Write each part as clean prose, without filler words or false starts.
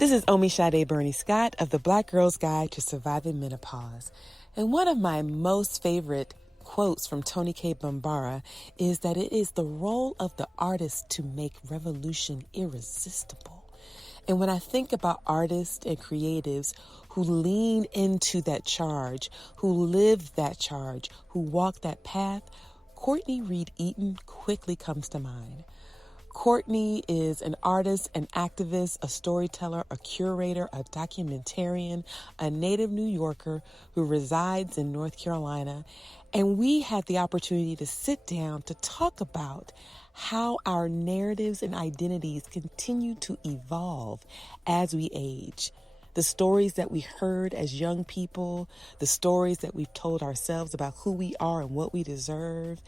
This is Omi Sade Bernie Scott of the Black Girl's Guide to Surviving Menopause. And one of my most favorite quotes from Toni K. Bambara is that it is the role of the artist to make revolution irresistible. And when I think about artists and creatives who lean into that charge, who live that charge, who walk that path, Courtney Reid-Eaton quickly comes to mind. Courtney is an artist, an activist, a storyteller, a curator, a documentarian, a native New Yorker who resides in North Carolina. And we had the opportunity to sit down to talk about how our narratives and identities continue to evolve as we age. The stories that we heard as young people, the stories that we've told ourselves about who we are and what we deserve,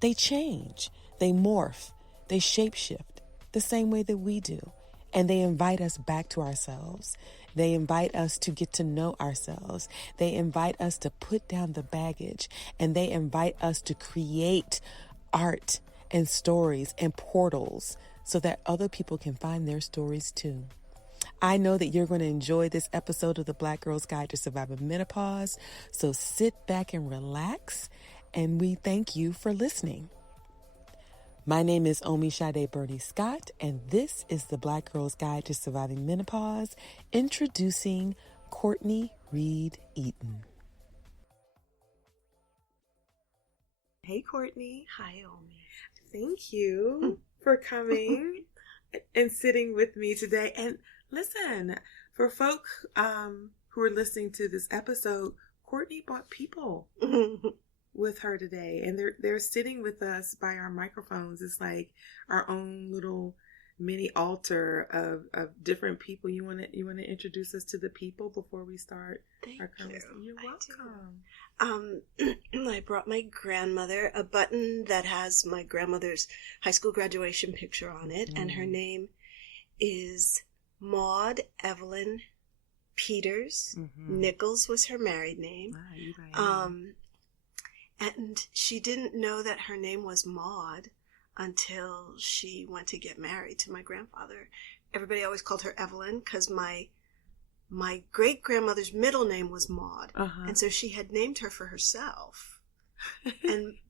they change, they morph. They shapeshift the same way that we do, and they invite us back to ourselves. They invite us to get to know ourselves. They invite us to put down the baggage, and they invite us to create art and stories and portals so that other people can find their stories too. I know that you're going to enjoy this episode of the Black Girl's Guide to Surviving Menopause, so sit back and relax, and we thank you for listening. My name is Omi Sade Bernie Scott, and this is the Black Girl's Guide to Surviving Menopause, introducing Courtney Reid-Eaton. Hey, Courtney. Hi, Omi. Thank you for coming and sitting with me today. And listen, for folk who are listening to this episode, Courtney brought people with her today, and they're sitting with us by our microphones. It's like our own little mini altar of different people. You want to introduce us to the people before we start our conversation? You're welcome. I brought my grandmother a button that has my grandmother's high school graduation picture on it, and her name is Maud Evelyn Peters. Nichols was her married name. And she didn't know that her name was Maud until she went to get married to my grandfather. Everybody always called her Evelyn because my great-grandmother's middle name was Maud. And so she had named her for herself.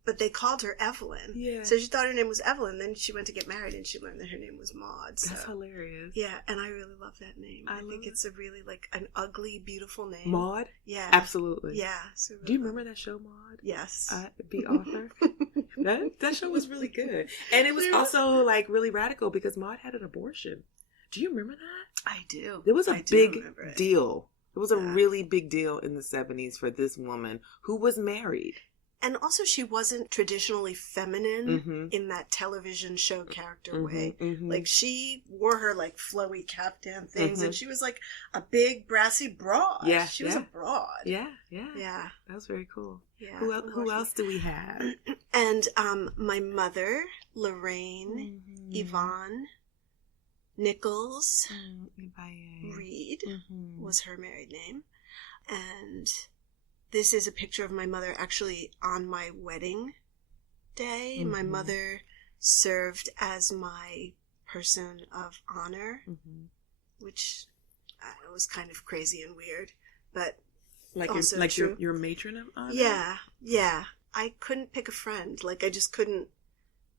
But they called her Evelyn. Yeah. So she thought her name was Evelyn. Then she went to get married and she learned that her name was Maud. So. That's hilarious. Yeah, and I really love that name. I think it's a really an ugly, beautiful name. Maud? Yeah. Absolutely. Yeah. So really do you remember that show, Maud? Yes. Be author. that show was really good. And it was also really radical because Maud had an abortion. Do you remember that? I do. It was a big deal. It was a really big deal in the 70s for this woman who was married. And also she wasn't traditionally feminine in that television show character way. Like she wore her flowy caftan things and she was like a big brassy broad. Yeah. She was a broad. Yeah. That was very cool. Yeah. Who else do we have? And my mother, Lorraine, Yvonne Nichols Reed was her married name. And this is a picture of my mother actually on my wedding day. My mother served as my person of honor, which was kind of crazy and weird, but also your matron of honor? Yeah. I couldn't pick a friend. I just couldn't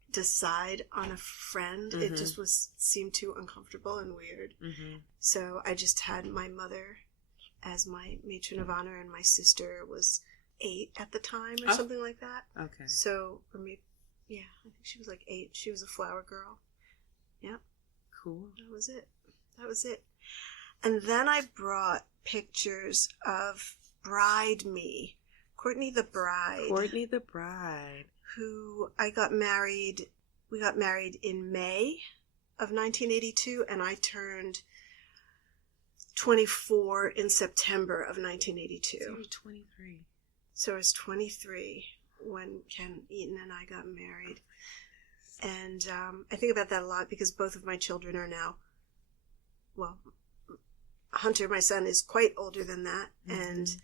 decide on a friend. It just seemed too uncomfortable and weird. So I just had my mother as my matron of honor, and my sister was 8 at the time or something like that. Okay. So, I think she was 8. She was a flower girl. Yeah. Cool. That was it. And then I brought pictures of Bride Me, Courtney the Bride. Who we got married in May of 1982, and I turned 24 in September of 1982. So you were 23. So I was 23 when Ken Eaton and I got married. And I think about that a lot because both of my children are now, Hunter, my son, is quite older than that. And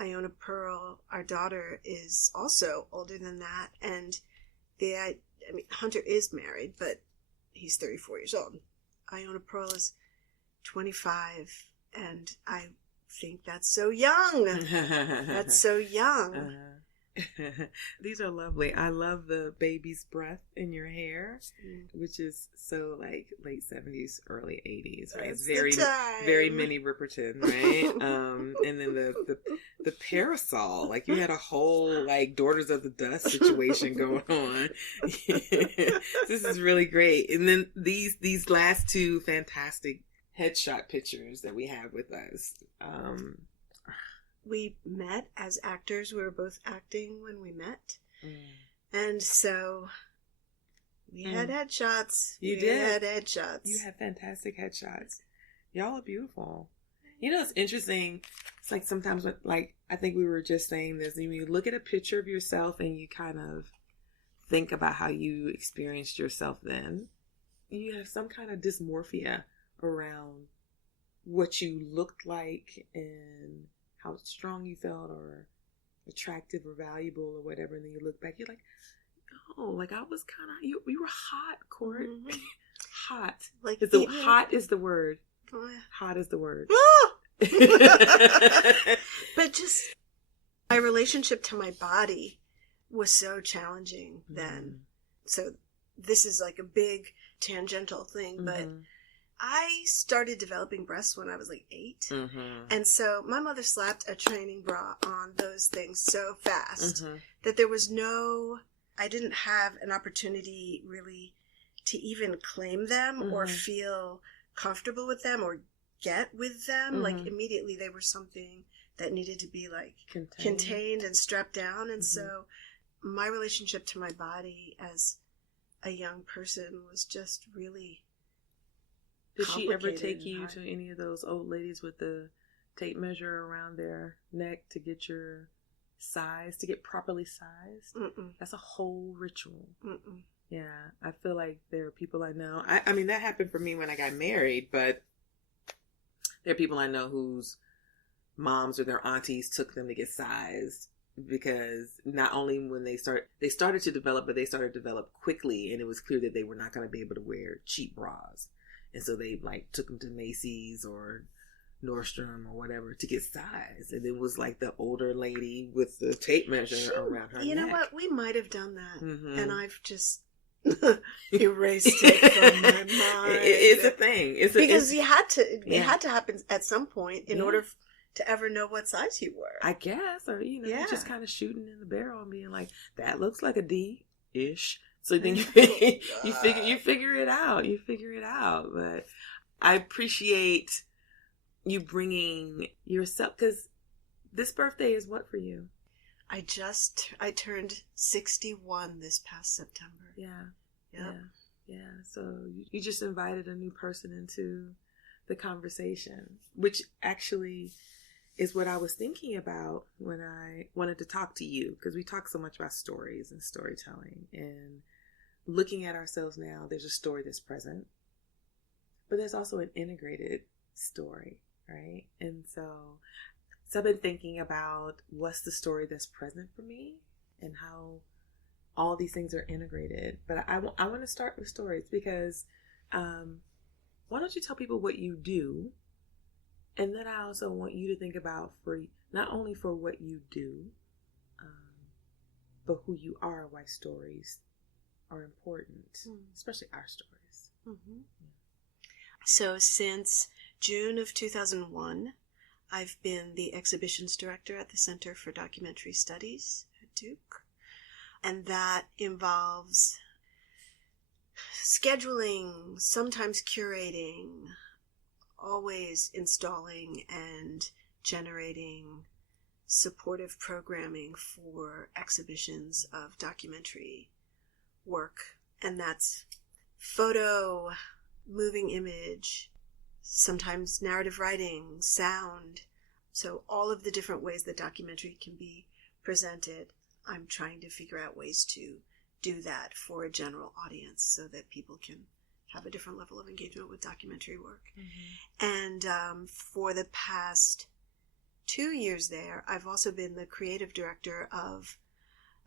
Iona Pearl, our daughter, is also older than that. And Hunter is married, but he's 34 years old. Iona Pearl is 25, and I think that's so young. That's so young. These are lovely. I love the baby's breath in your hair, which is so like late 70s, early 80s, right? That's It's very Minnie Riperton, right? And then the parasol, like you had a whole like Daughters of the Dust situation going on. This is really great. And then these last two fantastic headshot pictures that we have with us. We met as actors. We were both acting when we met. And so we had headshots. You had headshots. You had fantastic headshots. Y'all are beautiful. You know, it's interesting. It's like sometimes, like, I think we were just saying this. When you look at a picture of yourself and you kind of think about how you experienced yourself then, you have some kind of dysmorphia around what you looked like and how strong you felt or attractive or valuable or whatever, and then you look back, you're like, oh, like I was kind of, you were hot, Court. Hot. Like hot is the word. Hot is the word. But just my relationship to my body was so challenging then. So this is like a big tangential thing, but I started developing breasts when I was like 8. And so my mother slapped a training bra on those things so fast that there was I didn't have an opportunity really to even claim them or feel comfortable with them or get with them. Like immediately they were something that needed to be like contained and strapped down. And so my relationship to my body as a young person was just really Did she ever take you to any of those old ladies with the tape measure around their neck to get your size, to get properly sized? That's a whole ritual. Yeah, I feel like there are people I know. I mean, that happened for me when I got married, but there are people I know whose moms or their aunties took them to get sized, because not only when they started to develop, but they started to develop quickly, and it was clear that they were not going to be able to wear cheap bras. And so they like took them to Macy's or Nordstrom or whatever to get sized. And it was like the older lady with the tape measure around her neck. You know what? We might have done that. And I've just erased it from my mind. It's a thing. Because it had to happen at some point in order to ever know what size you were. I guess. Or, you're just kind of shooting in the barrel and being like, that looks like a D-ish. So then you figure it out. You figure it out. But I appreciate you bringing yourself, because this birthday is what for you? I turned 61 this past September. Yeah. So you just invited a new person into the conversation, which actually is what I was thinking about when I wanted to talk to you, because we talk so much about stories and storytelling and looking at ourselves now. There's a story that's present, but there's also an integrated story, right? And so I've been thinking about what's the story that's present for me and how all these things are integrated. But I want to start with stories, because why don't you tell people what you do? And then I also want you to think about, for not only for what you do, but who you are, why stories are important, especially our stories. So since June of 2001, I've been the exhibitions director at the Center for Documentary Studies at Duke. And that involves scheduling, sometimes curating, always installing and generating supportive programming for exhibitions of documentary work. And that's photo, moving image, sometimes narrative writing, sound. So all of the different ways that documentary can be presented, I'm trying to figure out ways to do that for a general audience so that people can have a different level of engagement with documentary work. And for the past 2 years there, I've also been the creative director of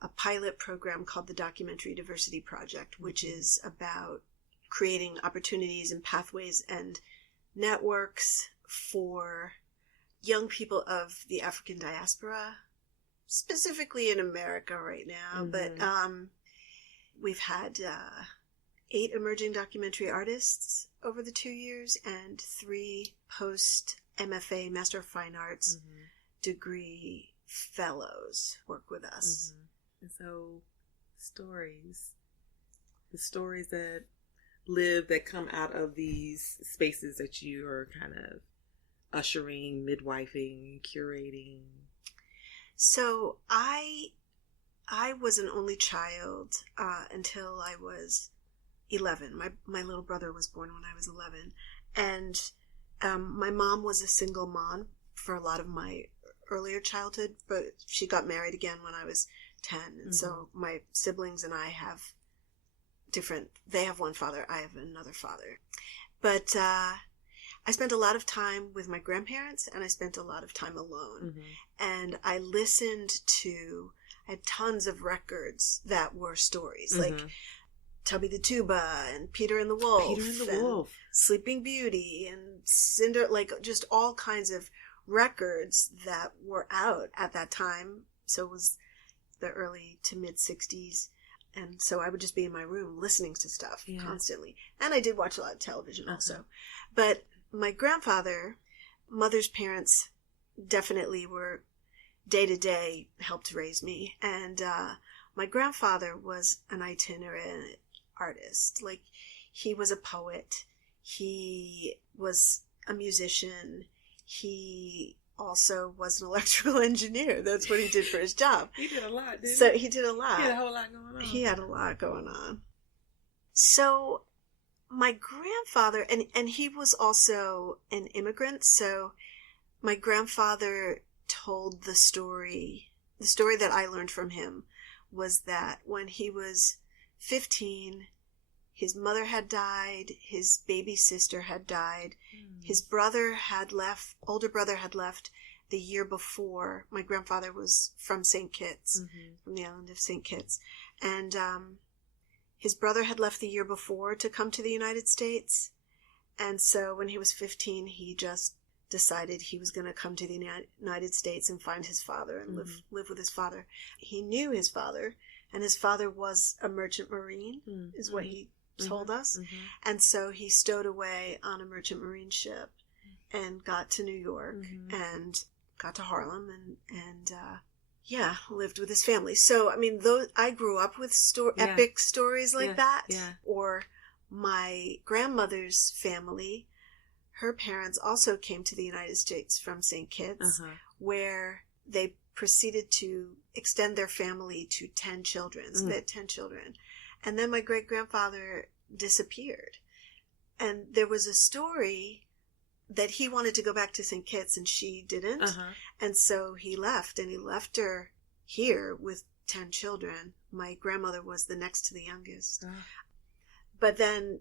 a pilot program called the Documentary Diversity Project, which is about creating opportunities and pathways and networks for young people of the African diaspora, specifically in America right now. But we've had 8 emerging documentary artists over the 2 years and 3 post-MFA, Master of Fine Arts degree fellows work with us. And so the stories that live, that come out of these spaces that you are kind of ushering, midwifing, curating. So I was an only child until I was 11. My little brother was born when I was 11. And my mom was a single mom for a lot of my earlier childhood, but she got married again when I was 10. And so my siblings and I have they have one father, I have another father. But I spent a lot of time with my grandparents, and I spent a lot of time alone. And I had tons of records that were stories, like Tubby the Tuba and Peter and the Wolf, Sleeping Beauty and Cinder, like just all kinds of records that were out at that time. So it was the early to mid 60s. And so I would just be in my room listening to stuff constantly. And I did watch a lot of television also. But my grandfather, mother's parents, definitely were day to day helped raise me. And my grandfather was an itinerant artist. Like, he was a poet. He was a musician. He also was an electrical engineer. That's what he did for his job. He did a lot, didn't he? So he did a lot. He had a whole lot going on. He had a lot going on. So my grandfather, and he was also an immigrant, so my grandfather told the story that I learned from him was that when he was 15, his mother had died, his baby sister had died, his older brother had left the year before. My grandfather was from St. Kitts, from the island of St. Kitts, and his brother had left the year before to come to the United States, and so when he was 15, he just decided he was going to come to the United States and find his father and live with his father. He knew his father, and his father was a merchant marine, is what he told us. And so he stowed away on a merchant marine ship and got to New York and got to Harlem and lived with his family. So, I mean, I grew up with epic stories like that. Or my grandmother's family, her parents also came to the United States from St. Kitts, where they proceeded to extend their family to 10 children. So they had 10 children. And then my great-grandfather disappeared. And there was a story that he wanted to go back to St. Kitts and she didn't. And so he left, and he left her here with 10 children. My grandmother was the next to the youngest. But then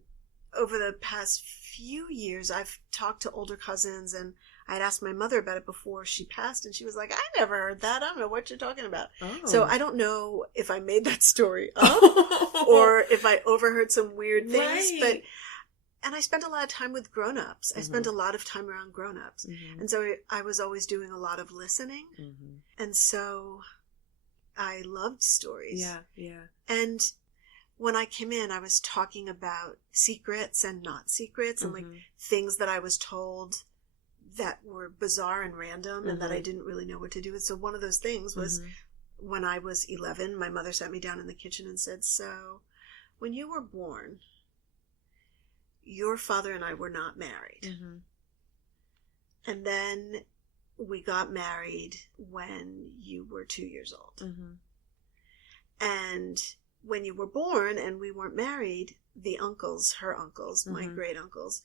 over the past few years, I've talked to older cousins, and I'd asked my mother about it before she passed, and she was like, I never heard that. I don't know what you're talking about. So I don't know if I made that story up or if I overheard some weird things. And I spent a lot of time with grown-ups. I spent a lot of time around grown-ups. And so I was always doing a lot of listening. And so I loved stories. And when I came in, I was talking about secrets and not secrets and like things that I was told that were bizarre and random and that I didn't really know what to do with. So one of those things was when I was 11, my mother sat me down in the kitchen and said, so when you were born, your father and I were not married. And then we got married when you were 2 years old. And when you were born and we weren't married, the uncles, her uncles, my great uncles,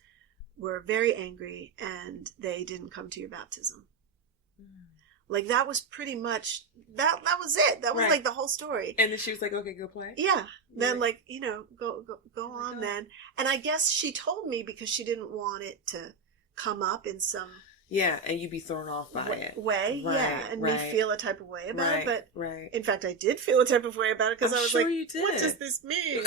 were very angry and they didn't come to your baptism. Like, that was pretty much, that was it. That was like the whole story. And then she was like, okay, go play. Yeah. Then like, you know, go on then. And I guess she told me because she didn't want it to come up in some... Yeah, and you'd be thrown off by it. And me feel a type of way about it. But in fact, I did feel a type of way about it because I was like, what does this mean?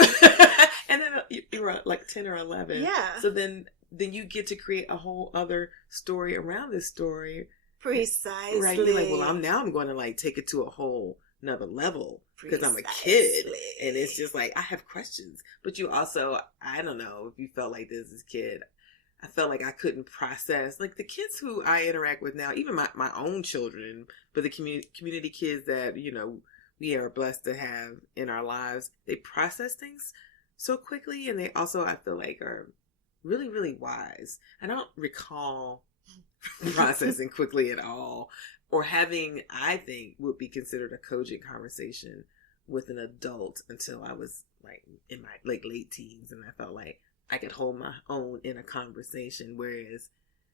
And then you were like 10 or 11. Yeah. So then then you get to create a whole other story around this story. Precisely. Right? You're like, well, I'm going to like take it to a whole another level because I'm a kid, and it's just like I have questions. But you also, I don't know if you felt like this as a kid. I felt like I couldn't process, like the kids who I interact with now, even my own children, but the community kids that, you know, we are blessed to have in our lives, they process things so quickly, and they also, I feel like, are really, really wise. I don't recall processing quickly at all, or having, I think, would be considered a cogent conversation with an adult until I was like in my late teens, and I felt like I could hold my own in a conversation. Whereas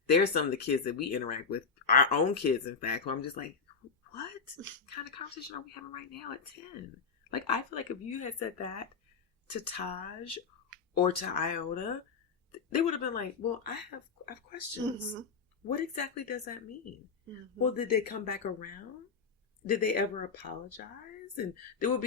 there's some of the kids that we interact with, our own kids, in fact, who I'm just like, what kind of conversation are we having right now at 10? Like, I feel like if you had said that to Taj or to Iota, they would have been like, well, I have questions. Mm-hmm. What exactly does that mean? Mm-hmm. Well, did they come back around? Did they ever apologize? And there would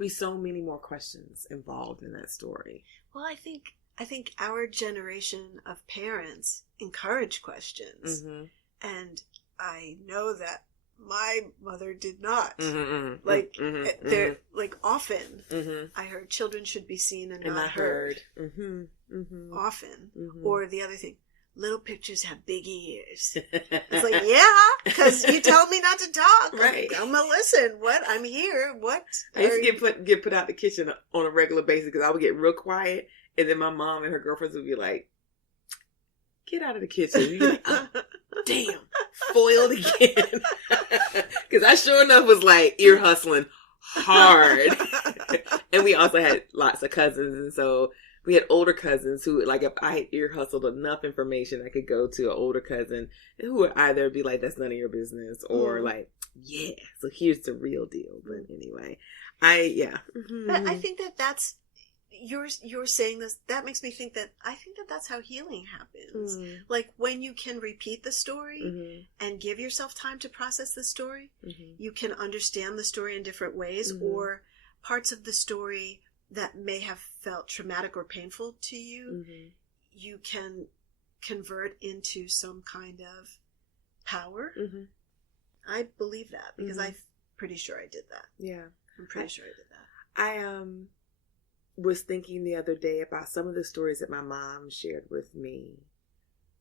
be so many more questions involved in that story. Well, I think our generation of parents encourage questions. Mm-hmm. And I know that my mother did not. Mm-hmm, like, mm-hmm, they're like often I heard children should be seen and not heard. Mm-hmm, mm-hmm. Often. Mm-hmm. Or the other thing, little pictures have big ears. It's like, yeah, because you told me not to talk. Right. I'm gonna listen. What? I'm here. What? I used to get put out the kitchen on a regular basis because I would get real quiet. And then my mom and her girlfriends would be like, get out of the kitchen. You'd be like, oh, damn, foiled again. Because I sure enough was like ear hustling hard. And we also had lots of cousins. And so we had older cousins who, like, if I ear hustled enough information, I could go to an older cousin who would either be like, that's none of your business, or like, yeah, so here's the real deal. But anyway, Mm-hmm. But I think that's, you're saying this, that makes me think that I think that that's how healing happens. Mm. Like, when you can repeat the story and give yourself time to process the story, you can understand the story in different ways, or parts of the story that may have felt traumatic or painful to you, you can convert into some kind of power. I believe that because I'm pretty sure I did that. Yeah. I'm pretty sure I did that. I was thinking the other day about some of the stories that my mom shared with me,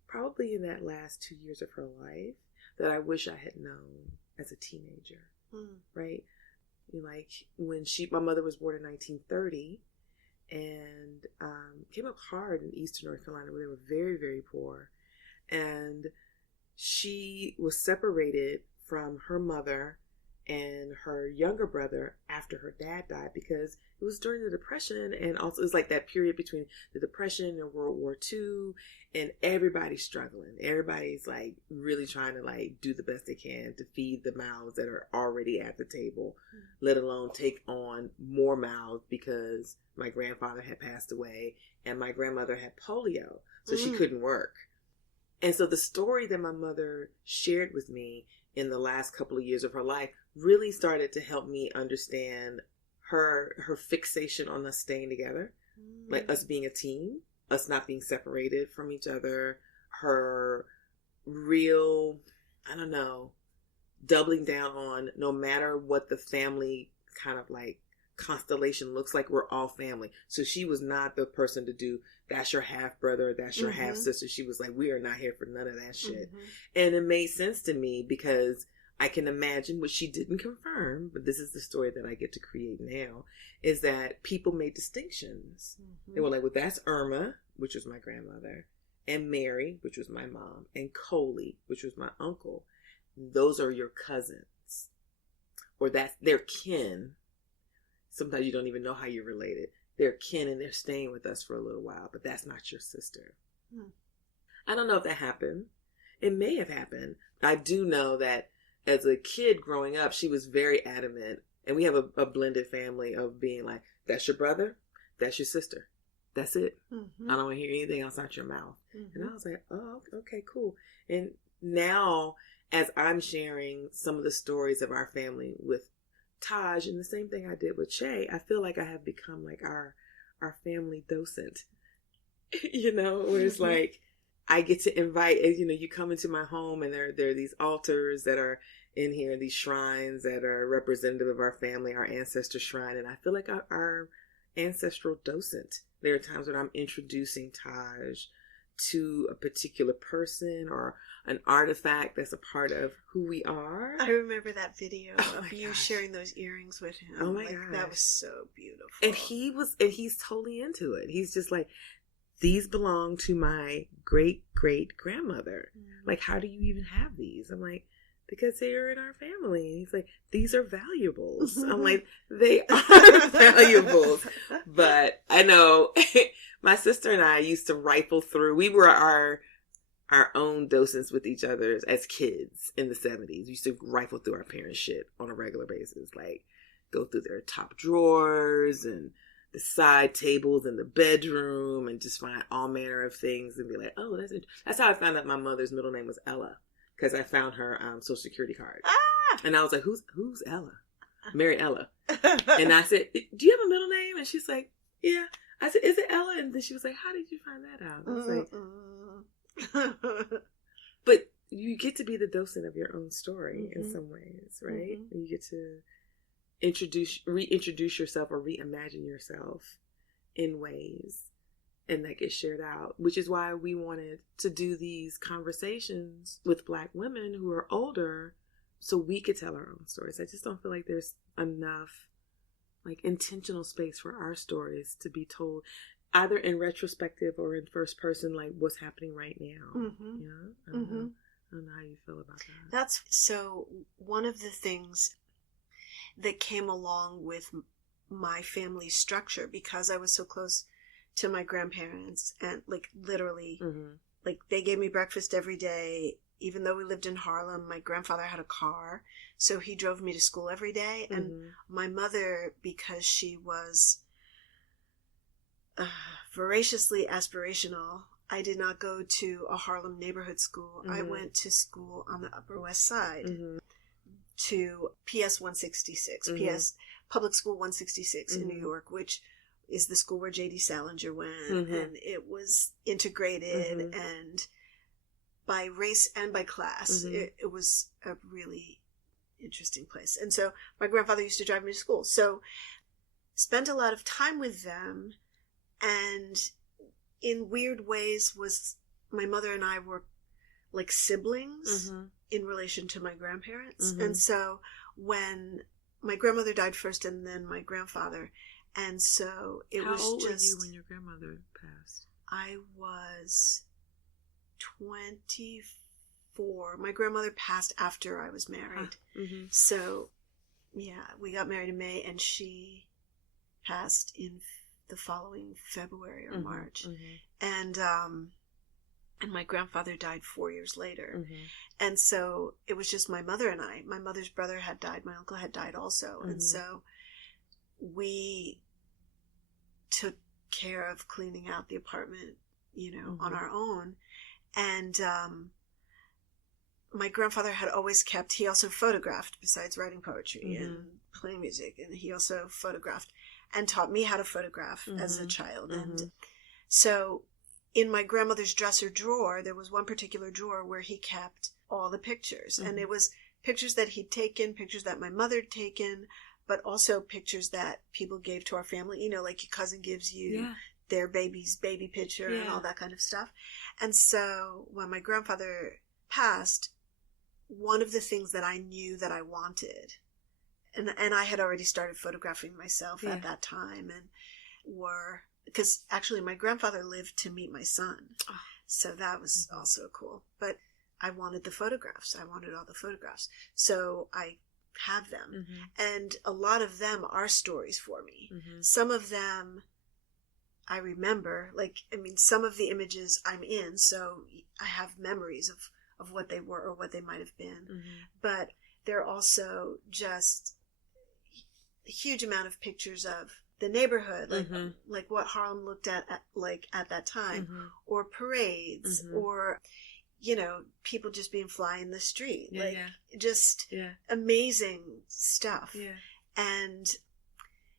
probably in that last 2 years of her life, that I wish I had known as a teenager. Right? Like, when my mother was born in 1930 and came up hard in eastern North Carolina, where they were very, very poor. And she was separated from her mother and her younger brother after her dad died, because it was during the Depression, and also it was like that period between the Depression and World War II, and everybody's struggling. Everybody's like really trying to like do the best they can to feed the mouths that are already at the table, let alone take on more mouths, because my grandfather had passed away and my grandmother had polio, so she couldn't work. And so the story that my mother shared with me in the last couple of years of her life really started to help me understand her fixation on us staying together, like us being a team, us not being separated from each other, her real, I don't know, doubling down on no matter what the family kind of like constellation looks like, we're all family. So she was not the person to do, that's your half brother, that's your half sister. She was like, we are not here for none of that shit. And it made sense to me, because I can imagine, which she didn't confirm, but this is the story that I get to create now, is that people made distinctions. They were like, well, that's Irma, which was my grandmother, and Mary, which was my mom, and Coley, which was my uncle. Those are your cousins, or that's their kin. Sometimes you don't even know how you're related. They're kin and they're staying with us for a little while, but that's not your sister. I don't know if that happened. It may have happened. I do know that as a kid growing up, she was very adamant, and we have a blended family of being like, that's your brother, that's your sister. That's it. I don't want to hear anything else out your mouth. And I was like, oh, okay, cool. And now, as I'm sharing some of the stories of our family with Taj, and the same thing I did with Che, I feel like I have become like our family docent. You know, where it's like, I get to invite, you come into my home and there are these altars that are in here, these shrines that are representative of our family, our ancestor shrine. And I feel like our ancestral docent. There are times when I'm introducing Taj to a particular person or an artifact that's a part of who we are. I remember that video of you sharing those earrings with him. Oh my gosh. That was so beautiful. And he's totally into it. He's just like, these belong to my great-great-grandmother. Like, how do you even have these? I'm like, because they are in our family. And he's like, these are valuables. I'm like, they are valuables. But I know my sister and I used to rifle through. We were our own docents with each other as kids in the 70s. We used to rifle through our parents' shit on a regular basis. Like, go through their top drawers and the side tables in the bedroom and just find all manner of things and be like, oh, that's how I found out my mother's middle name was Ella, because I found her social security card. And I was like, who's Ella? Mary Ella. And I said, do you have a middle name? And she's like, yeah. I said, is it Ella? And then she was like, how did you find that out? I was like, but you get to be the docent of your own story in some ways, right? You get to reintroduce yourself or reimagine yourself in ways, and that gets shared out, which is why we wanted to do these conversations with Black women who are older so we could tell our own stories. I just don't feel like there's enough like intentional space for our stories to be told either in retrospective or in first person, like what's happening right now. I don't know how you feel about that. That's so one of the things that came along with my family structure, because I was so close to my grandparents and like literally like they gave me breakfast every day. Even though we lived in Harlem, my grandfather had a car, so he drove me to school every day. And my mother, because she was voraciously aspirational, I did not go to a Harlem neighborhood school. I went to school on the Upper West Side. To PS 166, PS Public School 166 in New York, which is the school where J.D. Salinger went, and it was integrated and by race and by class. It was a really interesting place. And so my grandfather used to drive me to school. So spent a lot of time with them, and in weird ways my mother and I were like siblings in relation to my grandparents. And so when my grandmother died first and then my grandfather, and so it was just... How old were you when your grandmother passed? I was 24. My grandmother passed after I was married. So, yeah, we got married in May and she passed in the following February or March. And my grandfather died 4 years later. And so it was just my mother and I. My mother's brother had died. My uncle had died also. And so we took care of cleaning out the apartment, on our own. And my grandfather had always he also photographed besides writing poetry and playing music. And he also photographed and taught me how to photograph as a child. And so in my grandmother's dresser drawer, there was one particular drawer where he kept all the pictures. And it was pictures that he'd taken, pictures that my mother had taken, but also pictures that people gave to our family. Like your cousin gives you their baby's baby picture and all that kind of stuff. And so when my grandfather passed, one of the things that I knew that I wanted, and I had already started photographing myself at that time, and because actually my grandfather lived to meet my son. So that was also cool. But I wanted the photographs. I wanted all the photographs. So I have them. And a lot of them are stories for me. Some of them I remember. Some of the images I'm in, so I have memories of what they were or what they might have been. But they're also just a huge amount of pictures of the neighborhood, like what Harlem looked at that time, or parades, or people just being fly in the street, just amazing stuff. And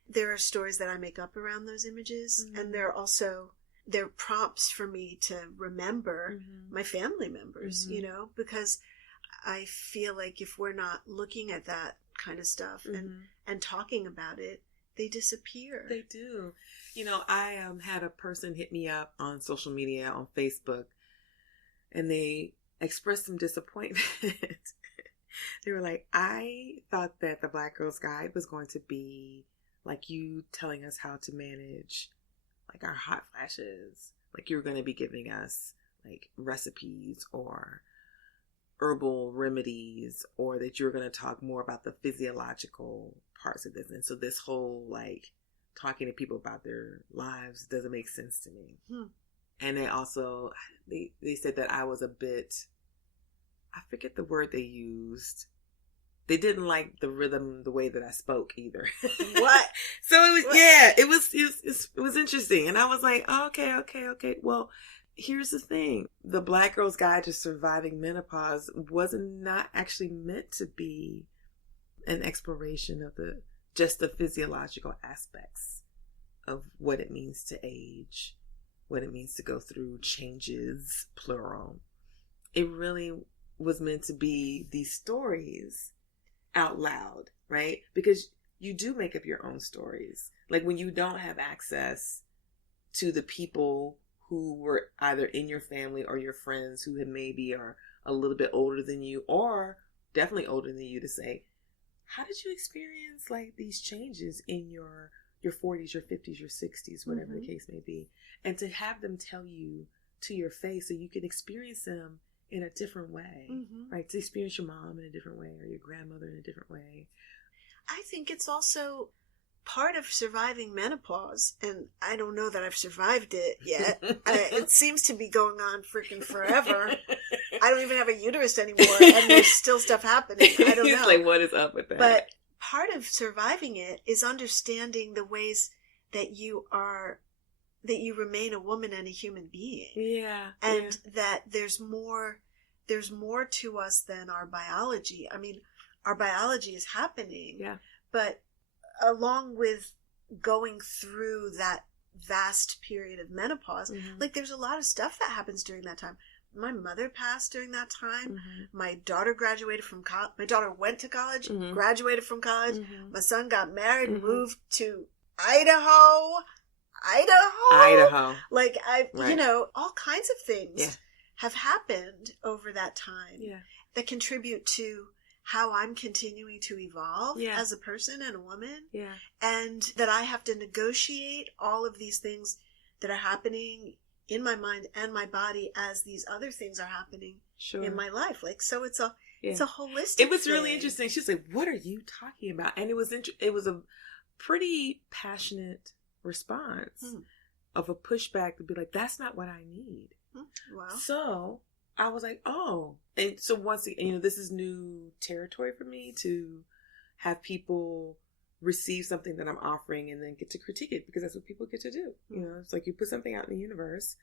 there are stories that I make up around those images, and there are also they're prompts for me to remember my family members, you know, because I feel like if we're not looking at that kind of stuff and talking about it, they disappear. They do. You know, I had a person hit me up on social media, on Facebook, and they expressed some disappointment. They were like, I thought that the Black Girl's Guide was going to be like you telling us how to manage like our hot flashes. Like you were going to be giving us like recipes or herbal remedies, or that you're going to talk more about the physiological parts of this. And so this whole like talking to people about their lives doesn't make sense to me. And they also, they said that I was a bit, I forget the word they used. They didn't like the rhythm, the way that I spoke either. What? So it was, yeah, it was interesting. And I was like, oh, okay. Well, here's the thing. The Black Girl's Guide to Surviving Menopause not actually meant to be an exploration of just the physiological aspects of what it means to age, what it means to go through changes, plural. It really was meant to be these stories out loud, right? Because you do make up your own stories. Like when you don't have access to the people who were either in your family or your friends who maybe are a little bit older than you, or definitely older than you, to say, how did you experience like these changes in your 40s, your 50s, your 60s, whatever the case may be, and to have them tell you to your face so you can experience them in a different way, right? To experience your mom in a different way or your grandmother in a different way. I think it's also part of surviving menopause, and I don't know that I've survived it yet. It seems to be going on freaking forever. I don't even have a uterus anymore, and there's still stuff happening. I don't know. Like, what is up with that? But part of surviving it is understanding the ways that you remain a woman and a human being. Yeah. And that there's more to us than our biology. I mean, our biology is happening. Yeah. But along with going through that vast period of menopause, like there's a lot of stuff that happens during that time. My mother passed during that time. My daughter graduated from college. My daughter went to college, graduated from college. My son got married, moved to Idaho. Like you know, all kinds of things have happened over that time that contribute to how I'm continuing to evolve as a person and a woman. Yeah. And that I have to negotiate all of these things that are happening in my mind and my body as these other things are happening in my life. Like, so it's a holistic It was thing. really interesting. She's like, what are you talking about? And it was a pretty passionate response of a pushback to be like, that's not what I need. Wow. So I was like, oh. And so once again, you know, this is new territory for me to have people receive something that I'm offering and then get to critique it, because that's what people get to do. You know, it's like you put something out in the universe,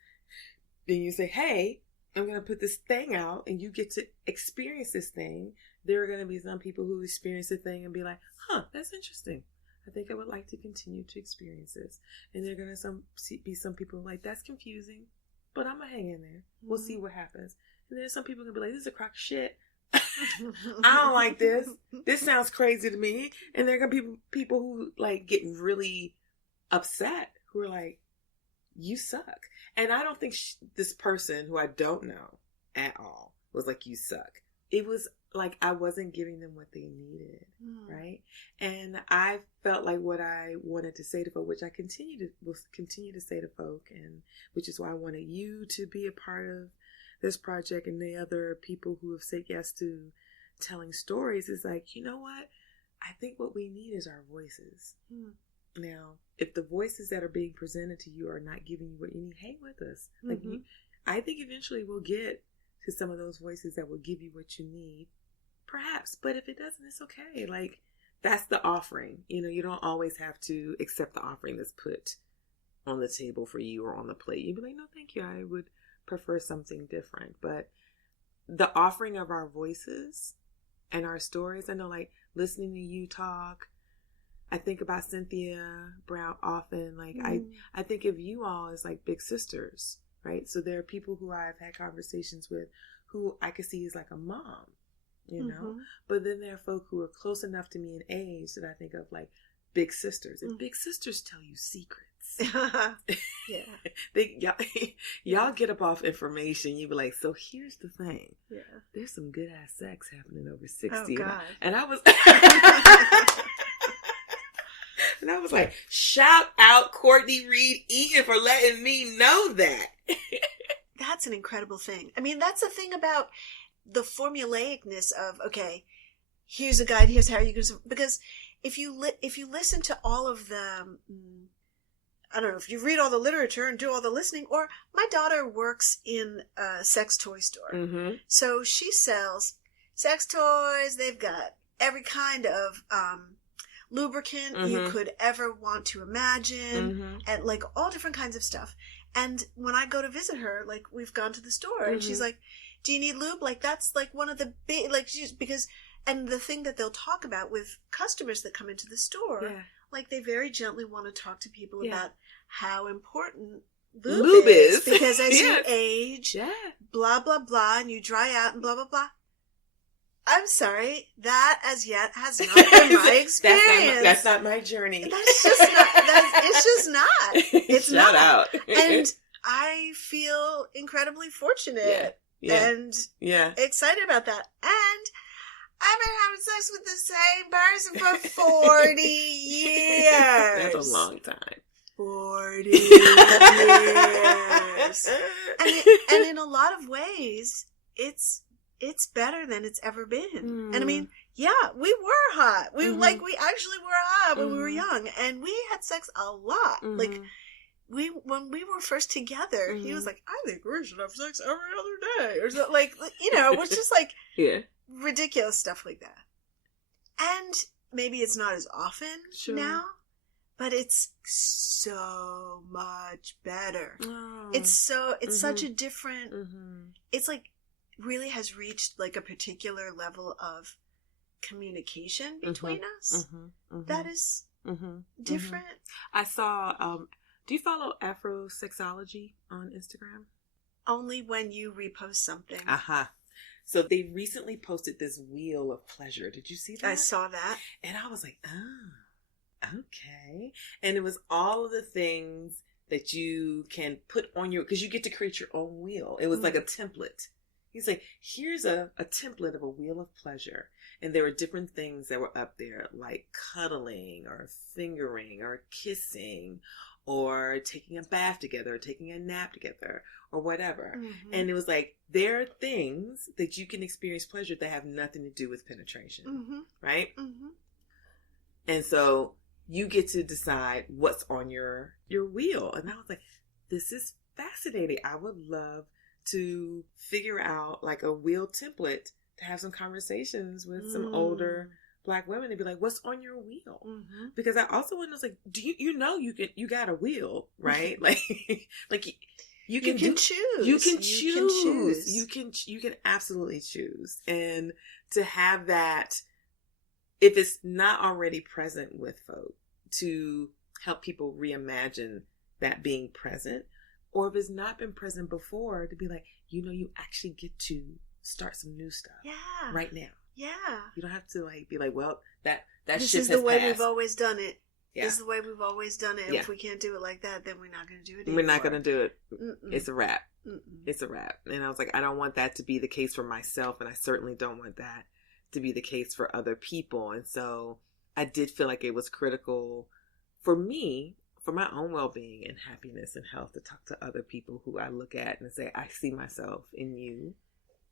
then you say, hey, I'm going to put this thing out and you get to experience this thing. There are going to be some people who experience the thing and be like, huh, that's interesting. I think I would like to continue to experience this. And there are going to be some people like, that's confusing, but I'm going to hang in there. We'll see what happens. And then some people are going to be like, this is a crock of shit. I don't like this. This sounds crazy to me. And there are going to be people who like get really upset, who are like, you suck. And I don't think this person, who I don't know at all, was like, you suck. It was like I wasn't giving them what they needed, right? And I felt like what I wanted to say to folk, which I will continue to say to folk, and which is why I wanted you to be a part of this project and the other people who have said yes to telling stories, is like, you know what? I think what we need is our voices. Now, if the voices that are being presented to you are not giving you what you need, hang with us. Like, I think eventually we'll get to some of those voices that will give you what you need, perhaps. But if it doesn't, it's okay. Like, that's the offering. You know, you don't always have to accept the offering that's put on the table for you or on the plate. You'd be like, no, thank you. I would prefer something different. But the offering of our voices and our stories, I know, like, listening to you talk, I think about Cynthia Brown often. Like, I think of you all as like big sisters, right? So there are people who I've had conversations with who I could see as like a mom, you know? But then there are folk who are close enough to me in age that I think of like big sisters. And big sisters tell you secrets. Yeah. Y'all get up off information. You be like, so here's the thing. Yeah. There's some good ass sex happening over 60. Oh, God. And I was... And I was like, shout out Courtney Reid-Eaton for letting me know that. That's an incredible thing. I mean, that's the thing about the formulaicness of, okay, here's a guide, here's how you go. Because if you listen to all of the, I don't know, if you read all the literature and do all the listening, or my daughter works in a sex toy store. So she sells sex toys. They've got every kind of lubricant you could ever want to imagine, and like all different kinds of stuff. And when I go to visit her, like we've gone to the store and she's like, do you need lube? Like that's like one of the big, like she's, because, and the thing that they'll talk about with customers that come into the store, like they very gently want to talk to people about how important lube is. Because as you age, blah, blah, blah, and you dry out and blah, blah, blah. I'm sorry, that as yet has not been my experience. That's not my journey. That's just not, it's just not. It's Shout not. out. And I feel incredibly fortunate and excited about that. And I've been having sex with the same person for 40 years. That's a long time. 40 years. And in a lot of ways, it's better than it's ever been. And I mean, yeah, we were hot. We actually were hot when we were young, and we had sex a lot. Like when we were first together, he was like, I think we should have sex every other day, or so, like, you know, it was just like ridiculous stuff like that. And maybe it's not as often now, but it's so much better. It's such a different, it's like, really has reached like a particular level of communication between us that is different. I saw, do you follow Afrosexology on Instagram? Only when you repost something. So they recently posted this wheel of pleasure. Did you see that? I saw that. And I was like, oh, okay. And it was all of the things that you can put on your, because you get to create your own wheel. It was like a template. He's like, here's a template of a wheel of pleasure. And there were different things that were up there, like cuddling or fingering or kissing or taking a bath together or taking a nap together or whatever. And it was like, there are things that you can experience pleasure that have nothing to do with penetration, right? And so you get to decide what's on your wheel. And I was like, this is fascinating. I would love to figure out like a wheel template to have some conversations with some older Black women and be like, what's on your wheel? Because I also want to like, do you got a wheel, right? like you can choose. You can choose. You can absolutely choose. And to have that, if it's not already present with folk, to help people reimagine that being present. Or if it's not been present before, to be like, you actually get to start some new stuff. Right now. You don't have to like be like, well, that this ship is has the way passed. we've always done it. This is the way we've always done it. If we can't do it like that, then we're not going to do it anymore. We're not going to do it. It's a wrap. It's a wrap. And I was like, I don't want that to be the case for myself, and I certainly don't want that to be the case for other people. And so I did feel like it was critical for me, for my own well-being and happiness and health, to talk to other people who I look at and say, I see myself in you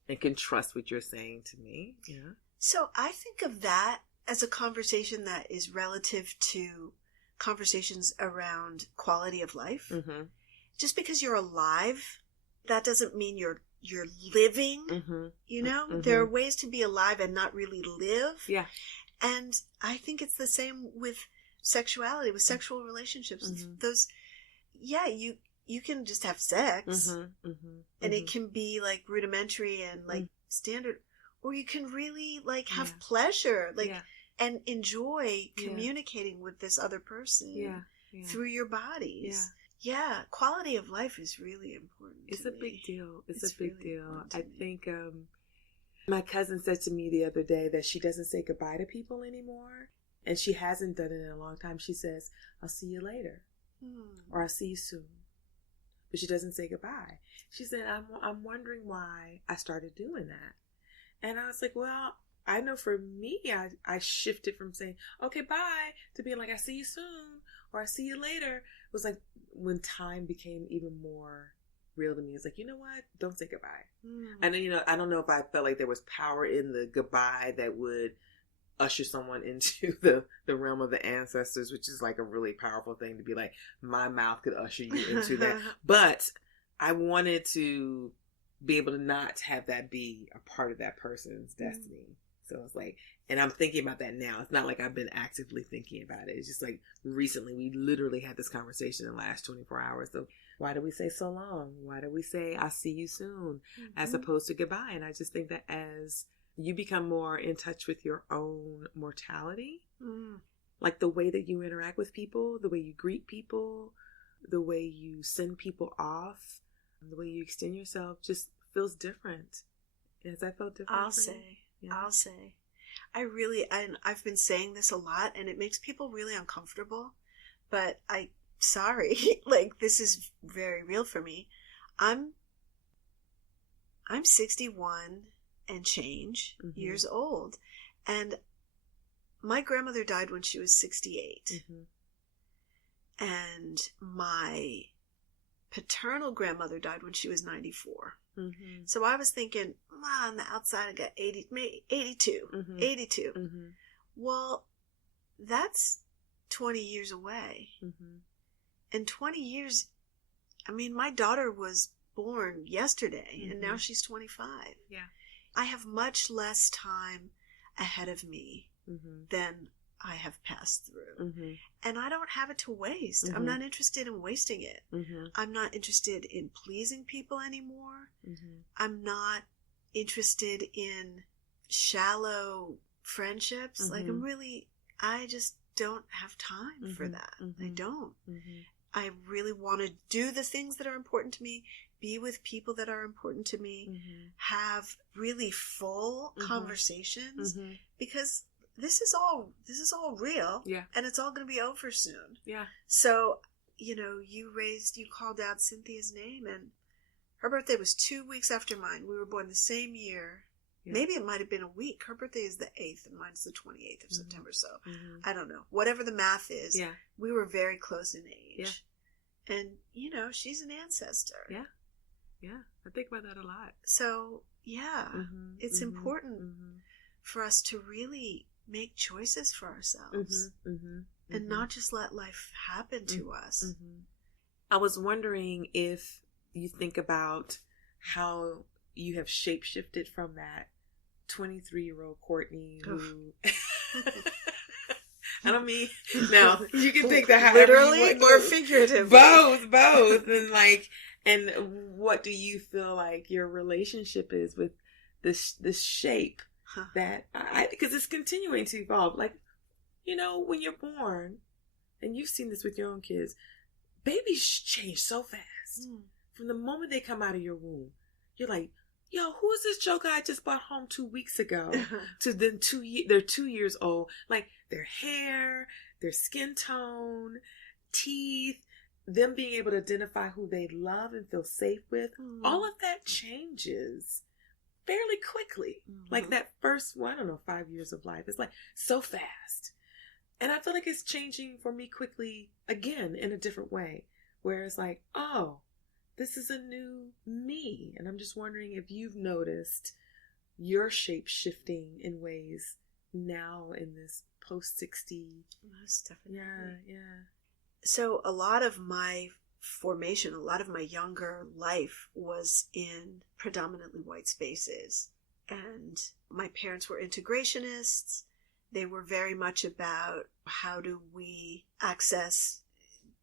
and can trust what you're saying to me. Yeah. So I think of that as a conversation that is relative to conversations around quality of life. Just because you're alive, that doesn't mean you're living, you know? There are ways to be alive and not really live. And I think it's the same with sexuality, with sexual relationships. Those, you can just have sex and it can be like rudimentary and like standard, or you can really like have pleasure, like and enjoy communicating with this other person through your bodies. Yeah, quality of life is really important. It's a big deal. It's a big deal. I think my cousin said to me the other day that she doesn't say goodbye to people anymore. And she hasn't done it in a long time. She says, I'll see you later. Or I'll see you soon. But she doesn't say goodbye. She said, I'm wondering why I started doing that. And I was like, well, I know for me, I shifted from saying, okay, bye, to being like, I see you soon, or I see you later. It was like when time became even more real to me. It's like, you know what? Don't say goodbye. And then, I don't know if I felt like there was power in the goodbye that would usher someone into the realm of the ancestors, which is like a really powerful thing to be like, my mouth could usher you into that. But I wanted to be able to not have that be a part of that person's destiny. So it's like, and I'm thinking about that now. It's not like I've been actively thinking about it. It's just like recently we literally had this conversation in the last 24 hours. So why do we say so long? Why do we say I'll see you soon as opposed to goodbye? And I just think that as you become more in touch with your own mortality, like the way that you interact with people, the way you greet people, the way you send people off, the way you extend yourself just feels different. Has that felt different? I'll say. I've been saying this a lot, and it makes people really uncomfortable, but sorry, like, this is very real for me. I'm 61 and change years old, and my grandmother died when she was 68, and my paternal grandmother died when she was 94. So I was thinking, on the outside I got 82. Well, that's 20 years away. And 20 years, I mean, my daughter was born yesterday, and now she's 25. Yeah. I have much less time ahead of me than I have passed through. And I don't have it to waste. I'm not interested in wasting it. I'm not interested in pleasing people anymore. I'm not interested in shallow friendships. Like, I just don't have time for that. I don't. I really want to do the things that are important to me, be with people that are important to me, have really full conversations, because this is all real, and it's all going to be over soon. So, you called out Cynthia's name, and her birthday was 2 weeks after mine. We were born the same year. Maybe it might have been a week. Her birthday is the 8th, and mine's the 28th of September. So I don't know. Whatever the math is, we were very close in age. And, she's an ancestor. Yeah. I think about that a lot. So, it's important for us to really make choices for ourselves and not just let life happen to us. I was wondering if you think about how you have shape-shifted from that 23-year-old Courtney who... I don't mean, now, you can take that literally or figuratively. Both. And what do you feel like your relationship is with this shape that because it's continuing to evolve. Like, when you're born, and you've seen this with your own kids, babies change so fast. From the moment they come out of your womb, you're like, yo, who is this joker I just brought home 2 weeks ago? To then they're 2 years old. Like, their hair, their skin tone, teeth, them being able to identify who they love and feel safe with, all of that changes fairly quickly. Like that first, 5 years of life. It's like so fast. And I feel like it's changing for me quickly again in a different way. Where it's like, oh, this is a new me. And I'm just wondering if you've noticed your shape shifting in ways now in this post-60. Most definitely. Yeah. So a lot of my formation, a lot of my younger life was in predominantly white spaces. And my parents were integrationists. They were very much about how do we access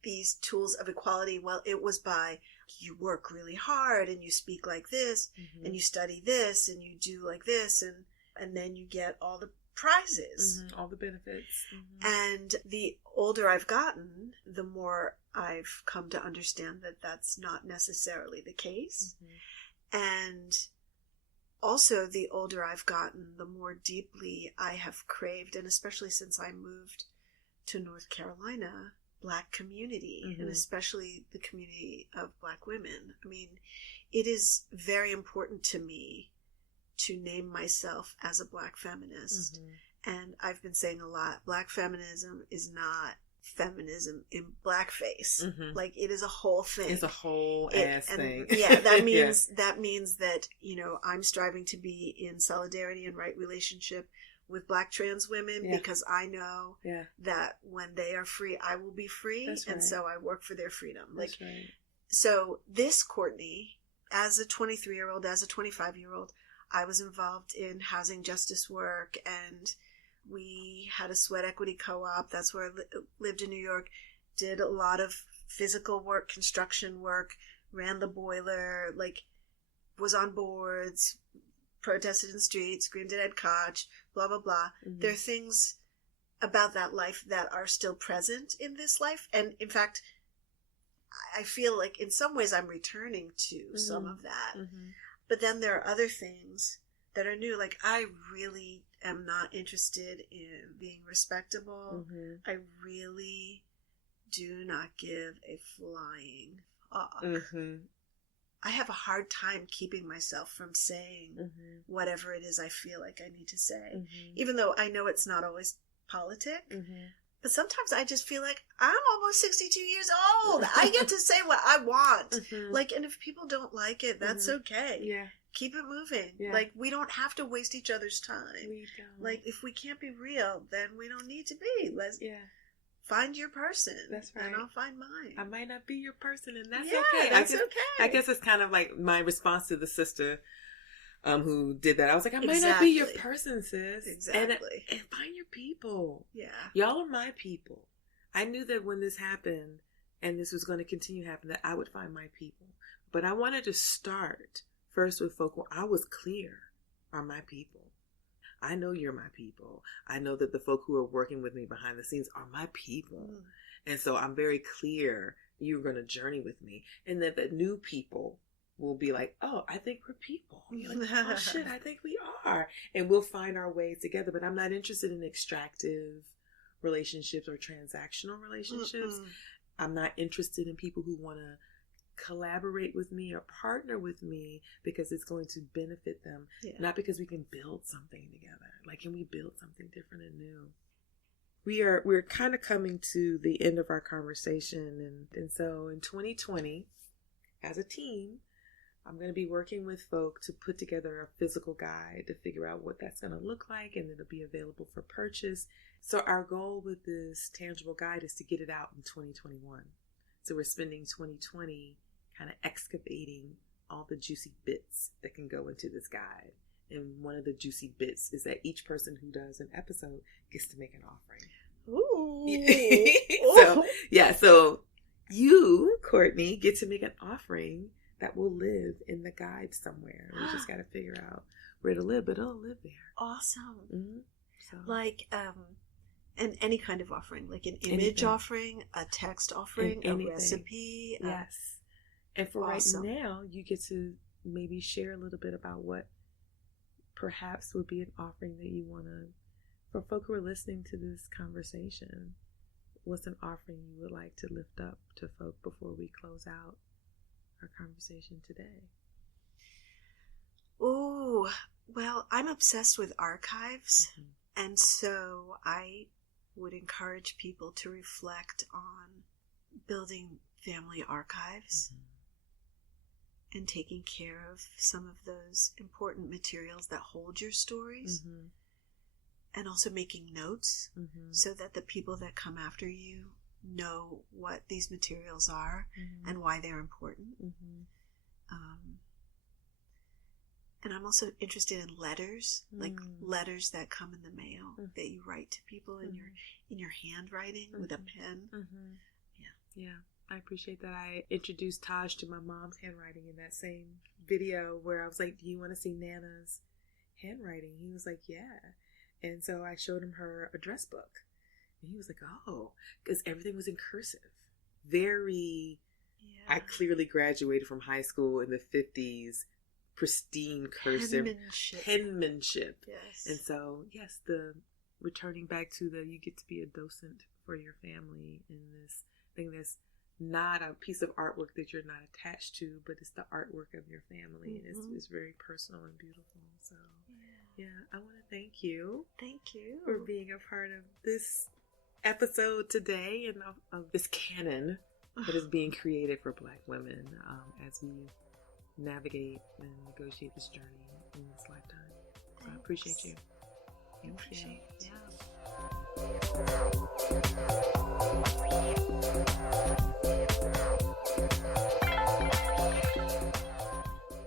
these tools of equality. Well, it was by you work really hard and you speak like this and you study this and you do like this and then you get all the prizes. All the benefits. And the older I've gotten, the more I've come to understand that that's not necessarily the case. And also, the older I've gotten, the more deeply I have craved, and especially since I moved to North Carolina, Black community, and especially the community of Black women. I mean, it is very important to me to name myself as a Black feminist. And I've been saying a lot, Black feminism is not feminism in blackface. Like, it is a whole thing. It's a whole ass thing. Yeah, that means that means that, you know, I'm striving to be in solidarity and right relationship with Black trans women because I know that when they are free, I will be free. That's right. And so I work for their freedom. That's right. So this Courtney, as a 23-year-old, as a 25-year-old, I was involved in housing justice work, and we had a sweat equity co-op. That's where I lived in New York, did a lot of physical work, construction work, ran the boiler, like, was on boards, protested in the streets, screamed at Ed Koch, blah, blah, blah. There are things about that life that are still present in this life. And in fact, I feel like in some ways I'm returning to some of that. But then there are other things that are new. Like, I really am not interested in being respectable. I really do not give a flying fuck. I have a hard time keeping myself from saying whatever it is I feel like I need to say, even though I know it's not always politic. But sometimes I just feel like I'm almost 62 years old. I get to say what I want. Like, and if people don't like it, that's okay. Yeah. Keep it moving. Yeah. Like, we don't have to waste each other's time. We don't. Like, if we can't be real, then we don't need to be. Let's find your person. That's right. And I'll find mine. I might not be your person, and that's okay. That's okay. I guess it's kind of like my response to the sister who did that. I was like, I might not be your person, sis. Exactly. And find your people. Yeah. Y'all are my people. I knew that when this happened, and this was going to continue to happen, that I would find my people. But I wanted to start first with folk where I was clear are my people. I know you're my people. I know that the folk who are working with me behind the scenes are my people. And so I'm very clear you're going to journey with me. And that the new people will be like, oh, I think we're people. And you're like, oh shit, I think we are. And we'll find our ways together. But I'm not interested in extractive relationships or transactional relationships. I'm not interested in people who want to collaborate with me or partner with me because it's going to benefit them, not because we can build something together. Like, can we build something different and new? We're kind of coming to the end of our conversation, and so in 2020, as a team, I'm going to be working with folk to put together a physical guide to figure out what that's going to look like, and it'll be available for purchase. So our goal with this tangible guide is to get it out in 2021. So we're spending 2020 kind of excavating all the juicy bits that can go into this guide. And one of the juicy bits is that each person who does an episode gets to make an offering. Ooh. So you, Courtney, get to make an offering that will live in the guide somewhere. We just got to figure out where to live, but it'll live there. Awesome. So. Like, and any kind of offering, like an image offering, a text offering, a recipe. Yes. And for right now, you get to maybe share a little bit about what perhaps would be an offering that you want to, for folk who are listening to this conversation, what's an offering you would like to lift up to folk before we close out our conversation today? Oh, well, I'm obsessed with archives. And so I would encourage people to reflect on building family archives and taking care of some of those important materials that hold your stories, and also making notes so that the people that come after you know what these materials are and why they're important. And I'm also interested in letters, like letters that come in the mail that you write to people in your handwriting with a pen. Yeah, I appreciate that. I introduced Taj to my mom's handwriting in that same video where I was like, do you want to see Nana's handwriting? He was like, yeah. And so I showed him her address book. And he was like, oh, because everything was in cursive. Very, I clearly graduated from high school in the 50s, pristine cursive. Penmanship. Yes. And so, yes, the returning back to you get to be a docent for your family in this thing that's not a piece of artwork that you're not attached to, but it's the artwork of your family. And it's very personal and beautiful. So, yeah, I want to thank you. Thank you. For being a part of this episode today and of this canon that is being created for Black women as we navigate and negotiate this journey in this lifetime. So I appreciate you. Thank you.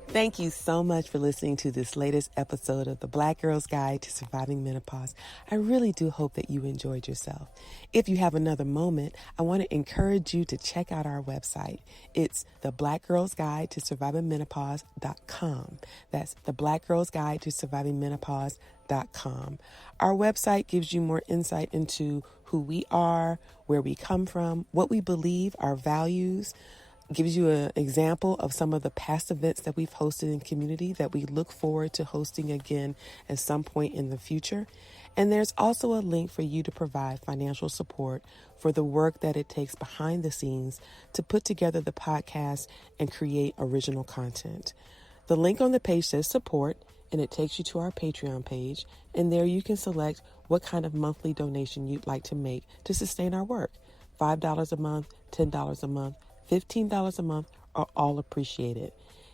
Thank you so much for listening to this latest episode of the Black Girl's Guide to Surviving Menopause. I really do hope that you enjoyed yourself. If you have another moment, I want to encourage you to check out our website. It's the Black Girl's Guide to Surviving Menopause.com. That's the Black Girl's Guide to Surviving Menopause.com. Our website gives you more insight into who we are, where we come from, what we believe, our values, gives you an example of some of the past events that we've hosted in community that we look forward to hosting again at some point in the future. And there's also a link for you to provide financial support for the work that it takes behind the scenes to put together the podcast and create original content. The link on the page says support, and it takes you to our Patreon page. And there you can select what kind of monthly donation you'd like to make to sustain our work. $5 a month, $10 a month, $15 a month are all appreciated.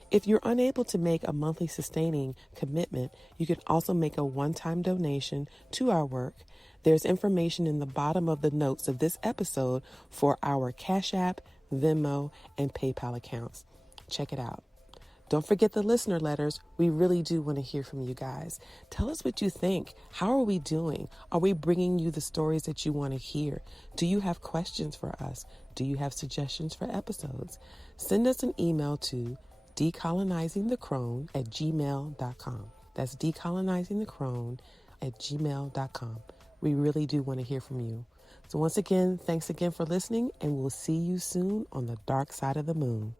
If you're unable to make a monthly sustaining commitment, you can also make a one-time donation to our work. There's information in the bottom of the notes of this episode for our Cash App, Venmo, and PayPal accounts. Check it out. Don't forget the listener letters. We really do want to hear from you guys. Tell us what you think. How are we doing? Are we bringing you the stories that you want to hear? Do you have questions for us? Do you have suggestions for episodes? Send us an email to decolonizingthecrone@gmail.com. That's decolonizingthecrone@gmail.com. We really do want to hear from you. So once again, thanks again for listening, and we'll see you soon on the dark side of the moon.